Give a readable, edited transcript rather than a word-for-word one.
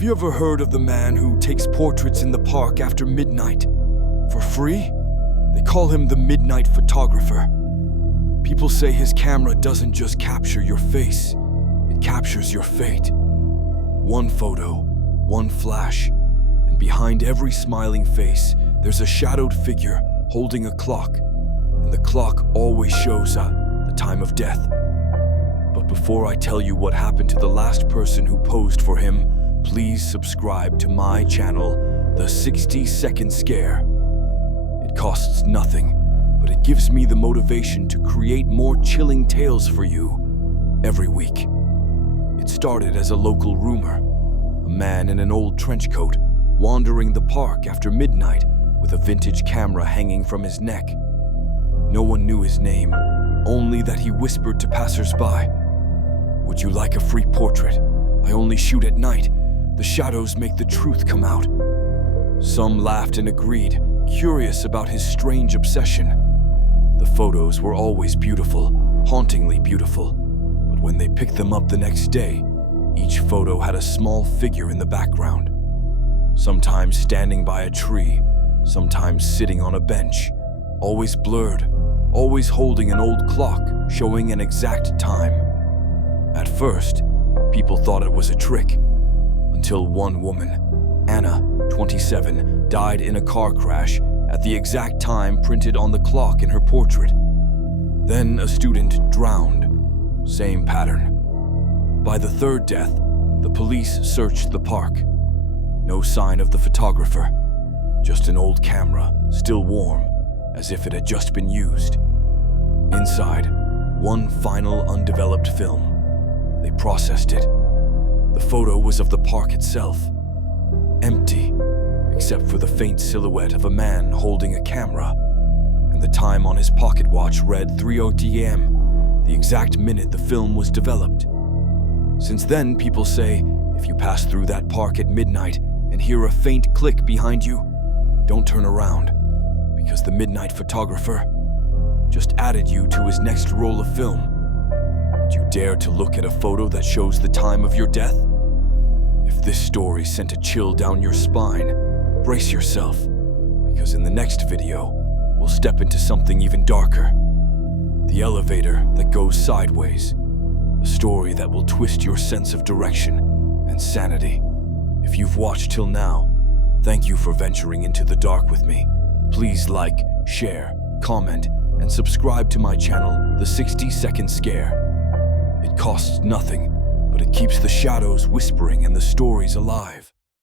Have you ever heard of the man who takes portraits in the park after midnight? For free? They call him the Midnight Photographer. People say his camera doesn't just capture your face, it captures your fate. One photo, one flash, and behind every smiling face, there's a shadowed figure holding a clock, and the clock always shows the time of death. But before I tell you what happened to the last person who posed for him, please subscribe to my channel, The 60-Second Scare. It costs nothing, but it gives me the motivation to create more chilling tales for you every week. It started as a local rumor, a man in an old trench coat wandering the park after midnight with a vintage camera hanging from his neck. No one knew his name, only that he whispered to passers-by, "Would you like a free portrait? I only shoot at night. The shadows make the truth come out." Some laughed and agreed, curious about his strange obsession. The photos were always beautiful, hauntingly beautiful, but when they picked them up the next day, each photo had a small figure in the background. Sometimes standing by a tree, sometimes sitting on a bench, always blurred, always holding an old clock showing an exact time. At first, people thought it was a trick, until one woman, Anna, 27, died in a car crash at the exact time printed on the clock in her portrait. Then a student drowned. Same pattern. By the third death, the police searched the park. No sign of the photographer, just an old camera, still warm, as if it had just been used. Inside, one final undeveloped film. They processed it. The photo was of the park itself, empty, except for the faint silhouette of a man holding a camera, and the time on his pocket watch read 3:00 a.m., the exact minute the film was developed. Since then, people say, if you pass through that park at midnight and hear a faint click behind you, don't turn around, because the Midnight Photographer just added you to his next roll of film. Would you dare to look at a photo that shows the time of your death? If this story sent a chill down your spine, brace yourself, because in the next video, we'll step into something even darker. The elevator that goes sideways. A story that will twist your sense of direction and sanity. If you've watched till now, thank you for venturing into the dark with me. Please like, share, comment, and subscribe to my channel, The 60-Second Scare. It costs nothing, but it keeps the shadows whispering and the stories alive.